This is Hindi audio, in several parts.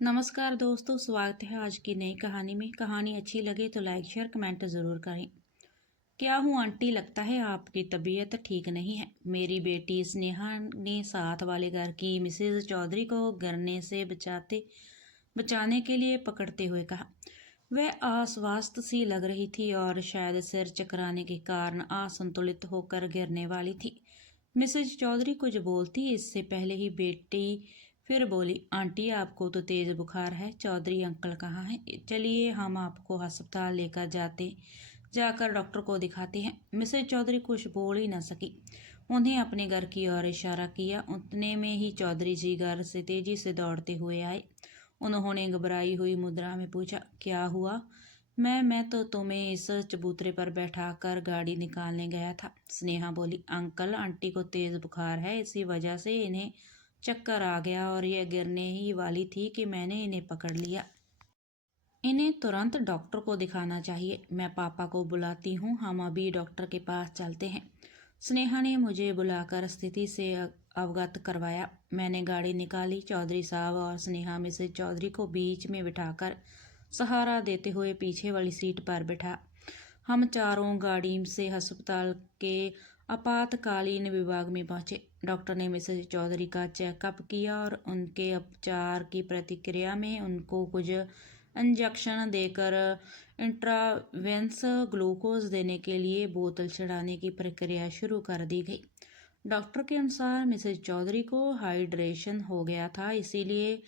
नमस्कार दोस्तों, स्वागत है आज की नई कहानी में। कहानी अच्छी लगे तो लाइक शेयर कमेंट ज़रूर करें। क्या हूँ आंटी, लगता है आपकी तबीयत ठीक नहीं है। मेरी बेटी स्नेहा ने साथ वाले घर की मिसेज चौधरी को गिरने से बचाने के लिए पकड़ते हुए कहा। वह अस्वस्थ सी लग रही थी और शायद सिर चकराने के कारण असंतुलित होकर गिरने वाली थी। मिसेज चौधरी कुछ बोलती इससे पहले ही बेटी फिर बोली, आंटी आपको तो तेज बुखार है। चौधरी अंकल कहाँ हैं? चलिए हम आपको अस्पताल लेकर जाकर डॉक्टर को दिखाते हैं। मिसेज चौधरी कुछ बोल ही न सकी। उन्हें अपने घर की ओर इशारा किया। उतने में ही चौधरी जी घर से तेजी से दौड़ते हुए आए। उन्होंने घबराई हुई मुद्रा में पूछा, क्या हुआ? मैं तो तुम्हें इस चबूतरे पर बैठाकर गाड़ी निकालने गया था। स्नेहा बोली, अंकल आंटी को तेज बुखार है, इसी वजह से इन्हें चक्कर आ गया और यह गिरने ही वाली थी कि मैंने इन्हें पकड़ लिया। इन्हें तुरंत डॉक्टर को दिखाना चाहिए। मैं पापा को बुलाती हूँ, हम अभी डॉक्टर के पास चलते हैं। स्नेहा ने मुझे बुलाकर स्थिति से अवगत करवाया। मैंने गाड़ी निकाली। चौधरी साहब और स्नेहा मिसेज चौधरी को बीच में बिठाकर सहारा देते हुए पीछे वाली सीट पर बैठा। हम चारों गाड़ी से अस्पताल के आपातकालीन विभाग में पहुंचे। डॉक्टर ने मिसेज चौधरी का चेकअप किया और उनके उपचार की प्रतिक्रिया में उनको कुछ इंजेक्शन देकर इंट्रावेंस ग्लूकोज देने के लिए बोतल चढ़ाने की प्रक्रिया शुरू कर दी गई। डॉक्टर के अनुसार मिसेज चौधरी को हाइड्रेशन हो गया था, इसीलिए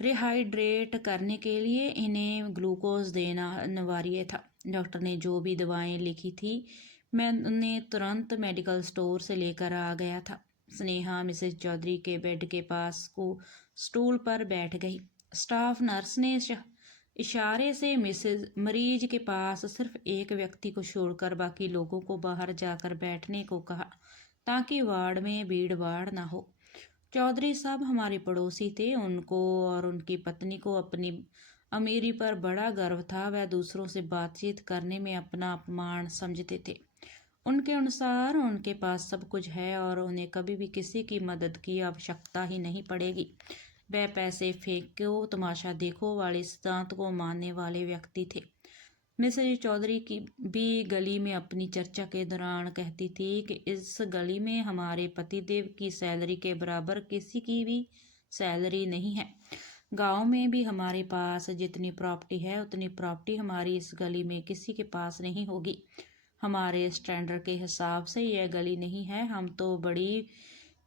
रिहाइड्रेट करने के लिए इन्हें ग्लूकोज देना अनिवार्य था। डॉक्टर ने जो भी दवाएं लिखी थी मैं उन्हें तुरंत मेडिकल स्टोर से लेकर आ गया था। स्नेहा मिसेज चौधरी के बेड के पास को स्टूल पर बैठ गई। स्टाफ नर्स ने इशारे से मिसेज मरीज के पास सिर्फ एक व्यक्ति को छोड़कर बाकी लोगों को बाहर जाकर बैठने को कहा, ताकि वार्ड में भीड़ भाड़ न हो। चौधरी साहब हमारे पड़ोसी थे। उनको और उनकी पत्नी को अपनी अमीरी पर बड़ा गर्व था। वह दूसरों से बातचीत करने में अपना अपमान समझते थे। उनके अनुसार उनके पास सब कुछ है और उन्हें कभी भी किसी की मदद की आवश्यकता ही नहीं पड़ेगी। वह पैसे फेंको तमाशा देखो वाले सिद्धांत को मानने वाले व्यक्ति थे। मिसेज चौधरी की भी गली में अपनी चर्चा के दौरान कहती थी कि इस गली में हमारे पतिदेव की सैलरी के बराबर किसी की भी सैलरी नहीं है। गांव में भी हमारे पास जितनी प्रॉपर्टी है उतनी प्रॉपर्टी हमारी इस गली में किसी के पास नहीं होगी। हमारे स्टैंडर्ड के हिसाब से यह गली नहीं है। हम तो बड़ी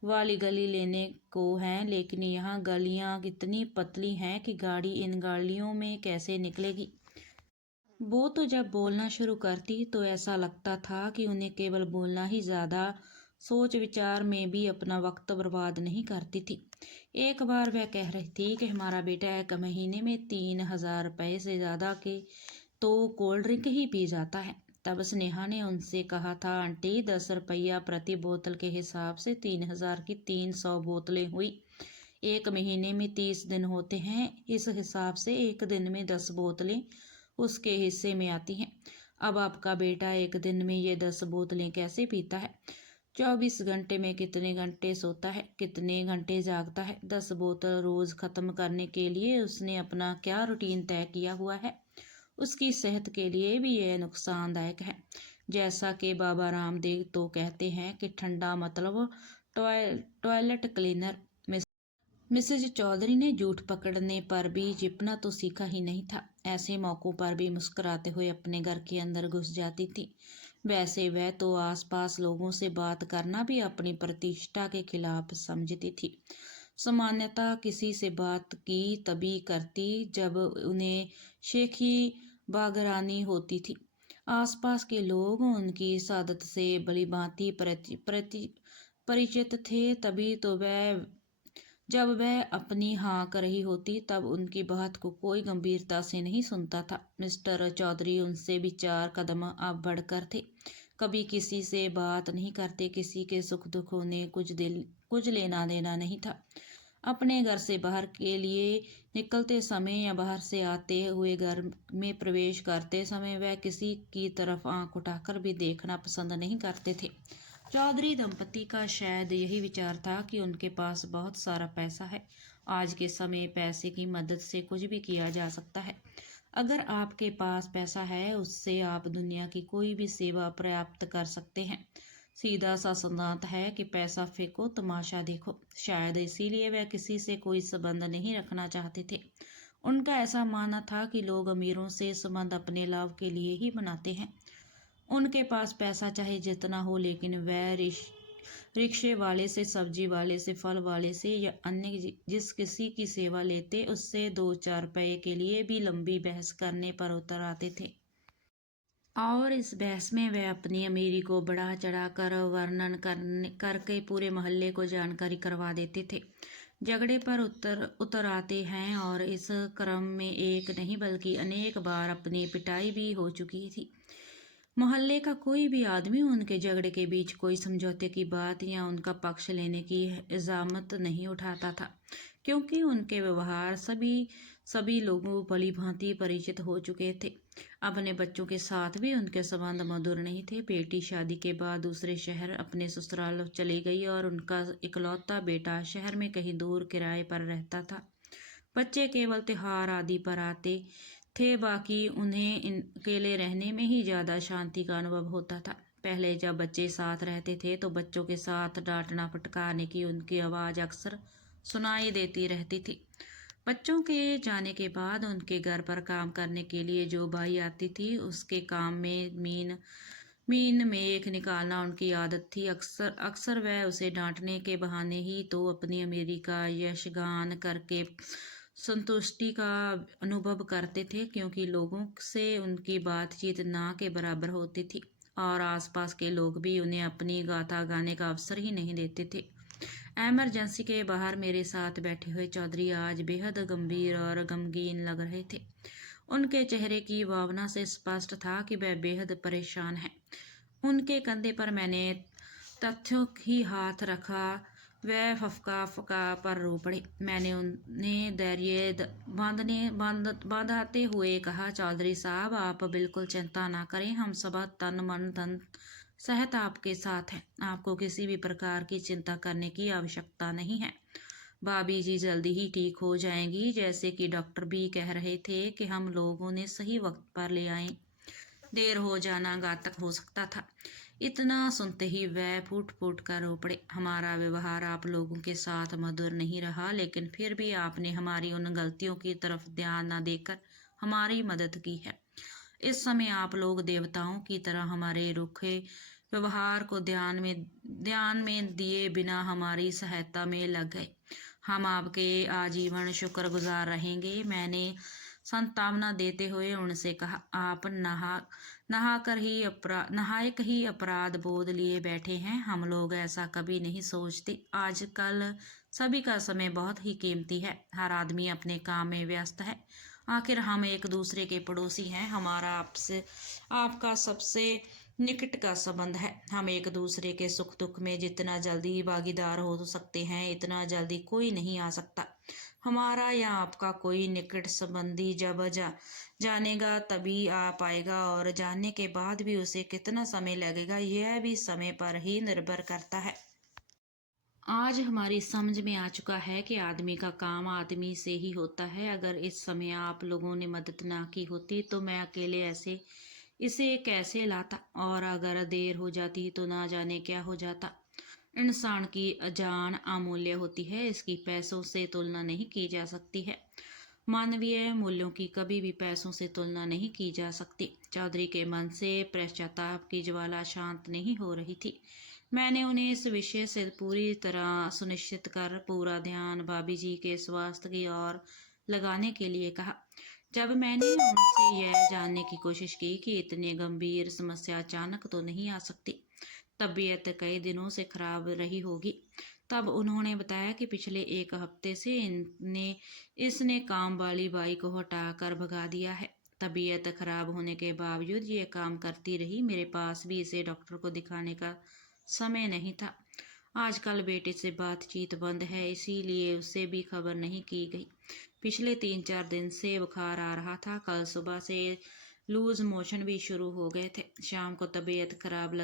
वाली गली लेने को हैं, लेकिन यहाँ गलियाँ इतनी पतली हैं कि गाड़ी इन गलियों में कैसे निकलेगी। वो तो जब बोलना शुरू करती तो ऐसा लगता था कि उन्हें केवल बोलना ही ज़्यादा, सोच विचार में भी अपना वक्त बर्बाद नहीं करती थी। एक बार वह कह रही थी कि हमारा बेटा एक महीने में 3,000 रुपये से ज़्यादा के तो कोल्ड ड्रिंक ही पी जाता है। तब स्नेहा ने उनसे कहा था, आंटी 10 रुपया प्रति बोतल के हिसाब से 3,000 की 300 बोतलें हुई। एक महीने में 30 दिन होते हैं, इस हिसाब से एक दिन में 10 बोतलें उसके हिस्से में आती हैं। अब आपका बेटा एक दिन में ये 10 बोतलें कैसे पीता है? 24 घंटे में कितने घंटे सोता है, कितने घंटे जागता है? 10 बोतल रोज खत्म करने के लिए उसने अपना क्या रूटीन तय किया हुआ है? उसकी सेहत के लिए भी यह नुकसानदायक है। जैसा कि बाबा रामदेव तो कहते हैं कि ठंडा मतलब टॉयलेट क्लीनर। मिसेज चौधरी ने जूठ पकड़ने पर भी जिपना तो सीखा ही नहीं था। ऐसे मौक़ों पर भी मुस्कुराते हुए अपने घर के अंदर घुस जाती थी। वैसे वह तो आसपास लोगों से बात करना भी अपनी प्रतिष्ठा के खिलाफ समझती थी। सामान्यतः किसी से बात की तभी करती जब उन्हें शेखी बागरानी होती थी। आसपास के लोग उनकी इस आदत से भलीभांति परिचित थे। तभी तो वह जब वह अपनी हाँ कर रही होती तब उनकी बात को कोई गंभीरता से नहीं सुनता था। मिस्टर चौधरी उनसे भी 4 कदम अब बढ़कर थे। कभी किसी से बात नहीं करते, किसी के सुख दुख उन्हें कुछ लेना देना नहीं था। अपने घर से बाहर के लिए निकलते समय या बाहर से आते हुए घर में प्रवेश करते समय वह किसी की तरफ आंख उठाकर भी देखना पसंद नहीं करते थे। चौधरी दंपति का शायद यही विचार था कि उनके पास बहुत सारा पैसा है। आज के समय पैसे की मदद से कुछ भी किया जा सकता है। अगर आपके पास पैसा है, उससे आप दुनिया की कोई भी सेवा प्राप्त कर सकते हैं। सीधा सा सिद्धांत है कि पैसा फेंको, तमाशा देखो। शायद इसीलिए वह किसी से कोई संबंध नहीं रखना चाहते थे। उनका ऐसा मानना था कि लोग अमीरों से संबंध अपने लाभ के लिए ही बनाते हैं। उनके पास पैसा चाहे जितना हो, लेकिन वह रिक्शे वाले से, सब्जी वाले से, फल वाले से या अन्य जिस किसी की सेवा लेते, उससे 2-4 रुपये के लिए भी लंबी बहस करने पर उतर आते थे। और इस बहस में वह अपनी अमीरी को बढ़ा चढ़ा कर वर्णन करके पूरे मोहल्ले को जानकारी करवा देते थे। झगड़े पर उतर आते हैं और इस क्रम में एक नहीं बल्कि अनेक बार अपनी पिटाई भी हो चुकी थी। मोहल्ले का कोई भी आदमी उनके झगड़े के बीच कोई समझौते की बात या उनका पक्ष लेने की इजामत नहीं उठाता था, क्योंकि उनके व्यवहार सभी लोगों भली भांति परिचित हो चुके थे। अपने बच्चों के साथ भी उनके संबंध मधुर नहीं थे। बेटी शादी के बाद दूसरे शहर अपने ससुराल चली गई और उनका इकलौता बेटा शहर में कहीं दूर किराए पर रहता था। बच्चे केवल त्योहार आदि पर आते थे, बाकी उन्हें अकेले रहने में ही ज़्यादा शांति का अनुभव होता था। पहले जब बच्चे साथ रहते थे तो बच्चों के साथ डांटना फटकारने की उनकी आवाज़ अक्सर सुनाई देती रहती थी। बच्चों के जाने के बाद उनके घर पर काम करने के लिए जो बाई आती थी, उसके काम में मीन मेख निकालना उनकी आदत थी। अक्सर अक्सर वह उसे डांटने के बहाने ही तो अपनी अमीरी का यशगान करके संतुष्टि का अनुभव करते थे, क्योंकि लोगों से उनकी बातचीत ना के बराबर होती थी और आसपास के लोग भी उन्हें अपनी गाथा गाने का अवसर ही नहीं देते थे। इमरजेंसी के बाहर मेरे साथ बैठे हुए चौधरी आज बेहद गंभीर और गमगीन लग रहे थे। उनके चेहरे की भावना से स्पष्ट था कि वह बेहद परेशान है। उनके कंधे पर मैंने तथ्यों ही हाथ रखा। वह फफका पर रो पड़े। मैंने उन्हें धैर्य बांधते हुए कहा, चौधरी साहब, आप बिल्कुल चिंता ना करें। हम सब तन मन धन सहित आपके साथ हैं। आपको किसी भी प्रकार की चिंता करने की आवश्यकता नहीं है। भाभी जी जल्दी ही ठीक हो जाएंगी। जैसे कि डॉक्टर भी कह रहे थे कि हम लोगों ने सही वक्त पर ले आए। देर हो जाना घातक हो सकता था। इतना सुनते ही वह फूट फूट कर रो पड़े। हमारा व्यवहार आप लोगों के साथ मधुर नहीं रहा, लेकिन फिर भी आपने हमारी उन गलतियों की तरफ ध्यान न देकर हमारी मदद की है। इस समय आप लोग देवताओं की तरह हमारे रूखे व्यवहार को ध्यान में दिए बिना हमारी सहायता में लग गए। हम आपके आजीवन शुक्रगुजार रहेंगे। मैंने सांत्वना देते हुए उनसे कहा, आप नहायक ही अपराध बोध लिए बैठे हैं। हम लोग ऐसा कभी नहीं सोचते। आजकल सभी का समय बहुत ही कीमती है। हर आदमी अपने काम में व्यस्त है। आखिर हम एक दूसरे के पड़ोसी हैं। हमारा आपसे आपका सबसे निकट का संबंध है। हम एक दूसरे के सुख दुख में जितना जल्दी भागीदार हो सकते हैं, इतना जल्दी कोई नहीं आ सकता। हमारा या आपका कोई निकट संबंधी जब जानेगा तभी आ पाएगा, और जानने के बाद भी उसे कितना समय लगेगा, यह भी समय पर ही निर्भर करता है। आज हमारी समझ में आ चुका है कि आदमी का काम आदमी से ही होता है। अगर इस समय आप लोगों ने मदद ना की होती तो मैं अकेले इसे कैसे लाता, और अगर देर हो जाती तो ना जाने क्या हो जाता। इंसान की जान अमूल्य होती है, इसकी पैसों से तुलना नहीं की जा सकती है। मानवीय मूल्यों की कभी भी पैसों से तुलना नहीं की जा सकती। चौधरी के मन से पश्चाताप की ज्वाला शांत नहीं हो रही थी। मैंने उन्हें इस विषय से पूरी तरह सुनिश्चित कर पूरा ध्यान भाभी जी के स्वास्थ्य की ओर लगाने के लिए कहा। जब मैंने उनसे यह जानने की कोशिश की कि इतनी गंभीर समस्या अचानक तो नहीं आ सकती, तबीयत कई दिनों से खराब रही होगी, तब उन्होंने बताया कि पिछले 1 हफ्ते से इसने काम वाली बाई को हटाकर भगा दिया है। तबीयत खराब होने के बावजूद ये काम करती रही। मेरे पास भी इसे डॉक्टर को दिखाने का समय नहीं था। आजकल बेटे से बातचीत बंद है, इसीलिए उससे भी खबर नहीं की गई। पिछले 3-4 दिन से बुखार आ रहा था। कल सुबह से लूज मोशन भी शुरू हो गए थे। शाम को तबीयत खराब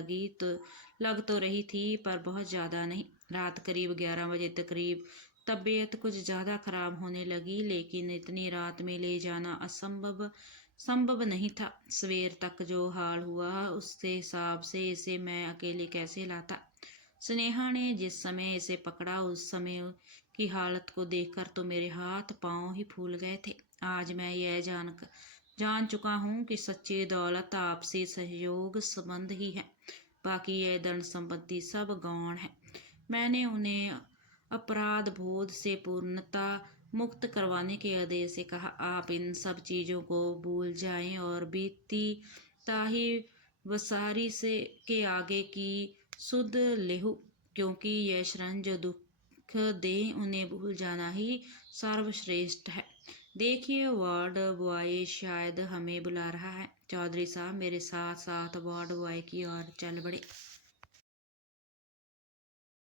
लग तो रही थी पर बहुत ज़्यादा नहीं। रात करीब 11 बजे तकरीब तबीयत कुछ ज़्यादा ख़राब होने लगी, लेकिन इतनी रात में ले जाना संभव नहीं था। सवेर तक जो हाल हुआ उसके हिसाब से इसे मैं अकेले कैसे लाता। स्नेहा ने जिस समय इसे पकड़ा उस समय की हालत को देखकर तो मेरे हाथ पांव ही फूल गए थे। आज मैं यह जान चुका हूँ कि सच्ची दौलत आपसी सहयोग संबंध ही है, बाकी यह धन संपत्ति सब गौण है। मैंने उन्हें अपराध बोध से पूर्णता मुक्त करवाने के आदेश से कहा, आप इन सब चीज़ों को भूल जाएं और बीती ताही वसारी से के आगे की सुध लेहू, क्योंकि यह क्षण जो दुख दे उन्हें भूल जाना ही सर्वश्रेष्ठ है। देखिए, वार्ड बॉय शायद हमें बुला रहा है। चौधरी साहब मेरे साथ साथ वार्ड बॉय की ओर चल पड़े।